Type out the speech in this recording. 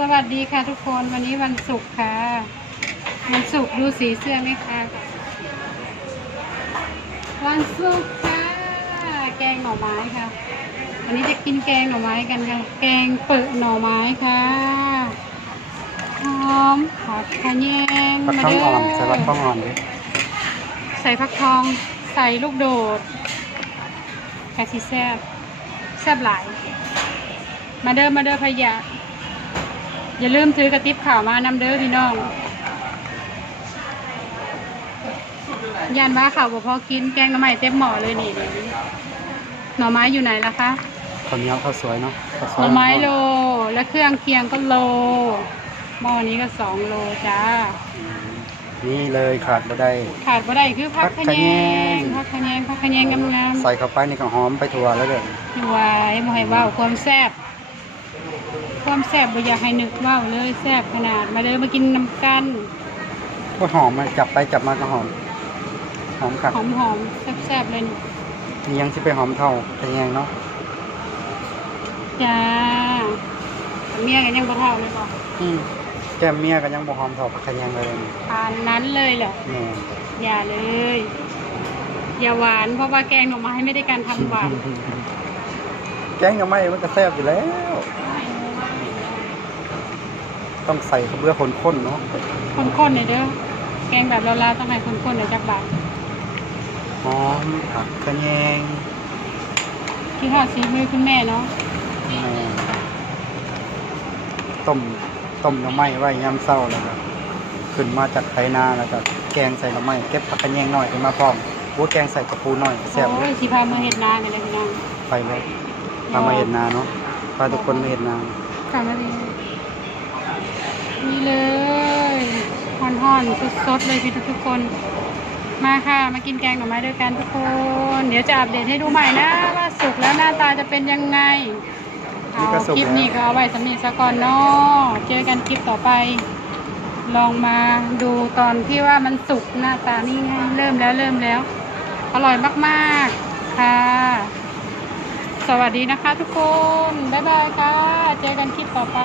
สวัสดีค่ะทุกคนวันนี้วันศุกร์ค่ะ วันศุกร์ดูสีเสื้อไหมคะวันศุกร์ค่ะ แกงหน่อไม้ค่ะ วันนี้จะกินแกงหน่อไม้กันค่ะ แกงเปิดหน่อไม้ค่ะหอมผัดขะแยงผักข้าวอ่อนใส่ผักข้าวอ่อนดิใส่ผักทองใส่ลูกโดดกะทิแซบแซบหลาย มาเด้อมาเด้อพะยะ อย่าลืมถือกระติบข่าวมานำเด้อพี่น้องยานว่าข่าวบ่พอกินแกงหน่อไม้เต็มหม้อเลยนี่หน่อไม้อยู่ไหนล่ะคะข้าวเหนียวข้าวสวยเนาะข้าวสหวยน่อไม้โล และเครื่องเคียงก็โลหม้อนี้ก็สองโลจ้า นี่เลยขาดบ่ได้ ขาดบ่ได้คือผักผัขะกขะแยแยงง ผักขะแยงผักขะแยงงามๆใส่เข้าไปนี่ก็หอมไปทั่วแล้วเด้ออยู่ไว้บ่ให้เว้าความแซ่บ ความแซ่บบ่อยากให้นึกเว้าเลยแซ่บขนาดมาเด้อมากินน้ำกันก็หอมมาจับไปจับมาก็หอม หอมคักหอมๆแซ่บๆเลยนี่นี่ยังสิไปหอมเท่าขะแยงเนาะจ้าเมียกันยังบ่เท่าเลยบ่อืมแก้มเมียก็ยังบ่หอมเท่าผักขะแยงเลยนี่ทานนั้นเลยแหละ แม่อย่าเลย อย่าหวานเพราะว่าแกงหน่อไม้ไม่ได้การทำหวาน แกงยังไม่มันก็แซ่บอยู่แล้ว ต้องใส่ข้าวเบื่อข้นๆเนาะข้นๆหน่อยเด้อแกงแบบลาวๆต้องให้ข้นๆหน่อยจักบาทหอมผักขะแยงคิดฮอดสีมือคุณแม่เนาะแม่ต้มต้มหน่อไม้ไว้ยามเช้าแล้วก็ขึ้นมาจากไถนาแล้วก็แกงใส่หน่อไม้เก็บผักกระแยงหน่อยขึ้นมาพร้อมหัวแกงใส่กระปูหน่อยแซ่บเลโอ้ยยสิพามาเฮ็ดนากันเลยพี่น้องไปเลยพามาเห็นนาเนาะพาทุกคนมาเห็นนากลับมาดี นี่เลยห่อนๆสดๆเลยพี่ทุกๆคน มาค่ะ มากินแกงหน่อไม้ด้วยกันทุกคน เดี๋ยวจะอัปเดตให้ดูใหม่นะว่าสุกแล้วหน้าตาจะเป็นยังไงเอาคลิปนี้ก็เอาไว้สำนีซะก่อนเนาะเจอกันคลิปต่อไป ลองมาดูตอนที่ว่ามันสุกหน้าตานี่ไงเริ่มแล้วเริ่มแล้ว อร่อยมากๆค่ะ สวัสดีนะคะทุกคน บ๊ายบายค่ะ เจอกันคลิปต่อไป